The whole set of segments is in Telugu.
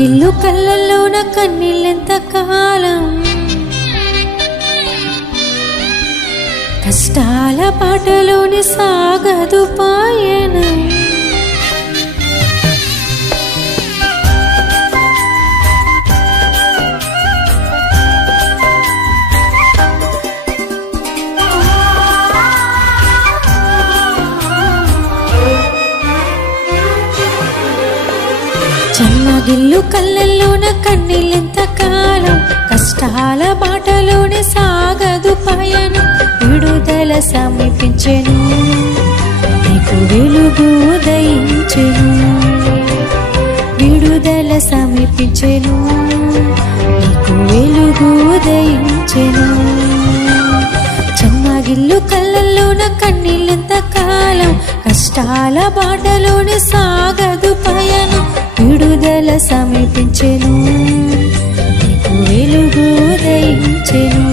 చెమ్మగిల్లు కళ్ళల్లోన కన్నీళ్ళెంత కాలం, కష్టాల పాటలోని సాగదు పయనం. చెమ్మగిల్లు కళ్ళల్లోన కన్నీళ్ళెంత కాలం, కష్టాల బాటలోనే సాగదు పయనం. విడుదల సమీపించెను, నీకు వెలుగు ఉదయించెను. విడుదల సమీపించెను, నీకు వెలుగు ఉదయించెను. చెమ్మగిల్లు కళ్ళల్లోన కన్నీళ్ళెంత కాలం, కష్టాల బాటలోనే సాగదు పయనం. విడుదల సమీపించెను, నీకు వెలుగు ఉదయించెను.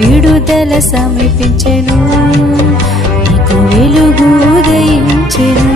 విడుదల సమీపించెను, నీకు వెలుగు ఉదయించెను.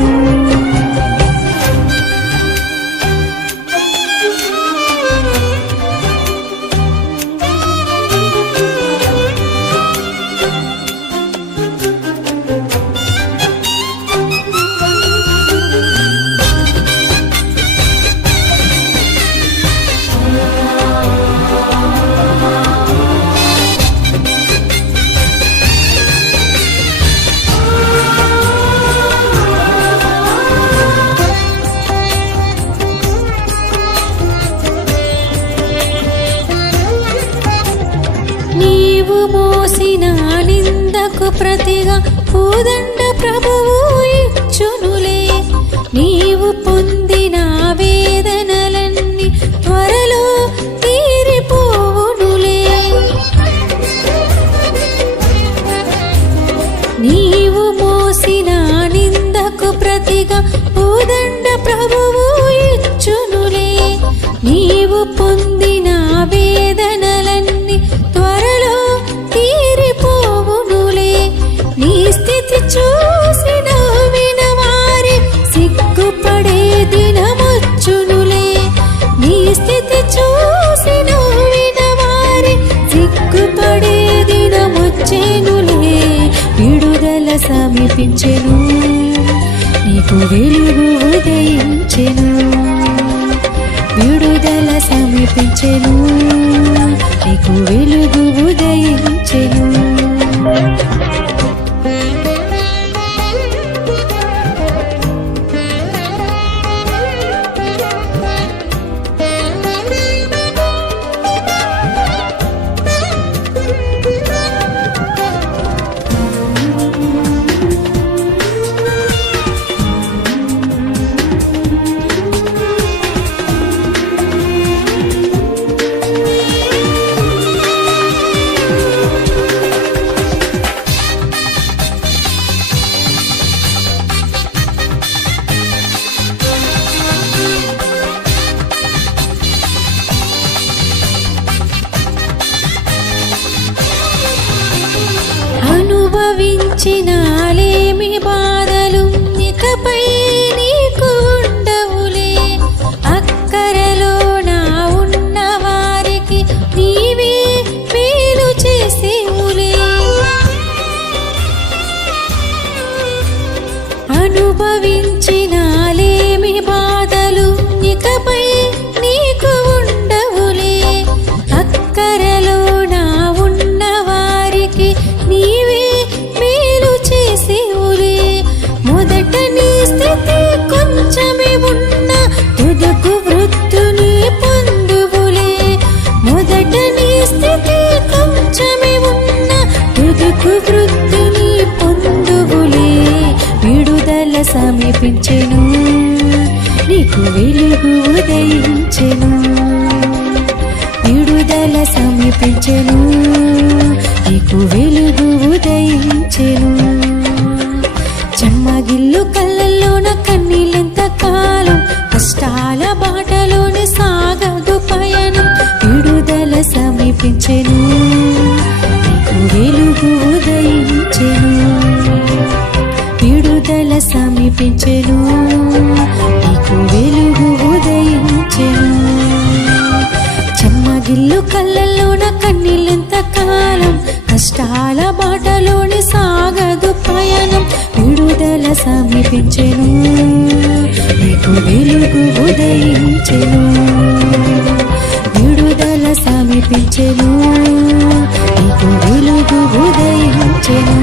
నీవు మోసిన నిందకు ప్రతిగా పూదండ ప్రభువు ఇచ్చునులే. నీవు పొందిన వేదనలన్నీ త్వరలో తీరిపోవునులే. నీవు మోసిన నిందకు ప్రతిగా పూదండ ప్రభువు ఇచ్చునులే. నీవు పొందిన వేదనలన్నీ త్వరలో తీరిపోవునులే. నీ స్థితి చూసిన వినవారి సిగ్గుపడే దినమొచ్చునులే. నీ స్థితి చూసిన వినవారి సిగ్గుపడే దినమొచ్చెనులే. విడుదల సమీపించెను, నీకు వెలుగు ఉదయించెను. విడుదల సమీపించెను, నీకు వెలుగు ఉదయించెను. అనుభవించినాలేమి బాధలు ఇకపై నీకు ఉండవులే. అక్కరలో నా ఉన్న వారికి నీవే మేలు చేసేవులే. అనుభవించినాలేమి బాధలు ఇకపై నీకు ఉండవులే. అక్కరలో నా ఉన్న వారికి నీవే చేసేవులే. మొదట నీ స్థితి కొంచెమే ఉన్న తుదకు వృద్ధిని పొందువులే. మొదట నీ స్థితి కొంచెమే ఉన్న తుదకు వృద్ధిని పొందువులే. విడుదల సమీపించెను, నీకు వెలుగు ఉదయించెను. విడుదల సమీపించెను, నీకు వెలుగు ఉదయించెను. చెమ్మగిల్లు కళ్ళల్లోన కన్నీళ్ళెంత కాలం, కష్టాల బాటలోని సాగదు పయనం. విడుదల సమీపించెను, నీకు వెలుగు ఉదయించెను. విడుదల సమీపించెను, నీకు వెలుగు ఉదయించెను. గిల్లు కళ్ళల్లోన కన్నీళ్ళెంత కాలం, కష్టాల బాటలోని సాగదు పయనం. విడుదల సమీపించెను, నీకు వెలుగు ఉదయించెను. విడుదల సమీపించెను, నీకు వెలుగు ఉదయించెను.